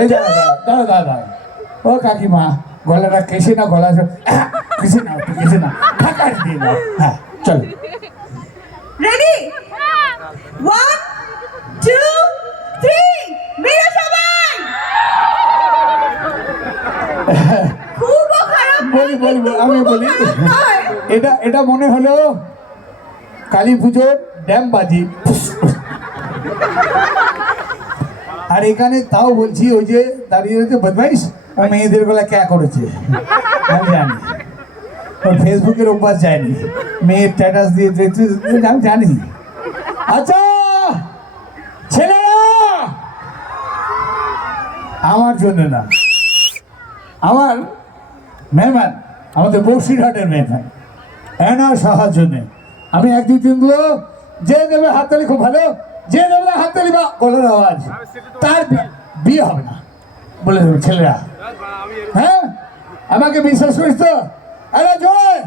এই দাঁড়া দাঁড়া, ও কাকিমা গলাটা কেসে না, গলা কেসে না, একটু কেসে না, ফাঁকা দিয়ে দাও। হ্যাঁ চলো। রেডি 1 2 3 মেরা সবাই খুব খারাপ বলি আমি বলি, এটা মনে হলো কালী পুজোর ড্যাম বাজি। আর এখানে তাও বলছি, ওই যে দাঁড়িয়ে রয়েছে বদমাইশ, মেয়েদের বেলা ক্যা করেছে আমি জানি, ওর ফেসবুকের অভ্যাস যায়নি, মেয়ের স্ট্যাটাস দিয়ে আমি জানি। আচ্ছা ছেলেরা, আমার জন্য না, আমার মেহমান, আমাদের বসিরহাটের মেহমান এনা সাহার জন্যে আমি 1 2 3 বলো, যে দেবে হাততালি, খুব ভালো, যে দেবে না হাততালি বা গলার আওয়াজ, তার বিয়ে হবে না বলে দেবে ছেলেরা। হ্যাঁ আমাকে বিশ্বাস করিস তো? আরে জয়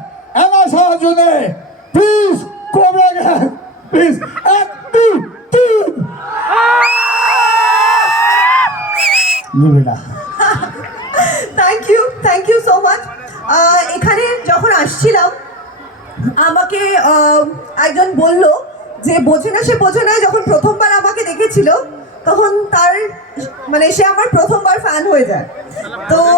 এনা সাহার জন্যে প্লিজ, কোবরা গ্যাং প্লিজ, 1 2 3 নেবে না। Thank you so much. এখানে যখন আসছিলাম আমাকে একজন বলল যে বোঝে না, সে বোঝে না, যখন প্রথমবার আমাকে দেখেছিল তখন তার মানে সে আমার প্রথমবার ফ্যান হয়ে যায়। তো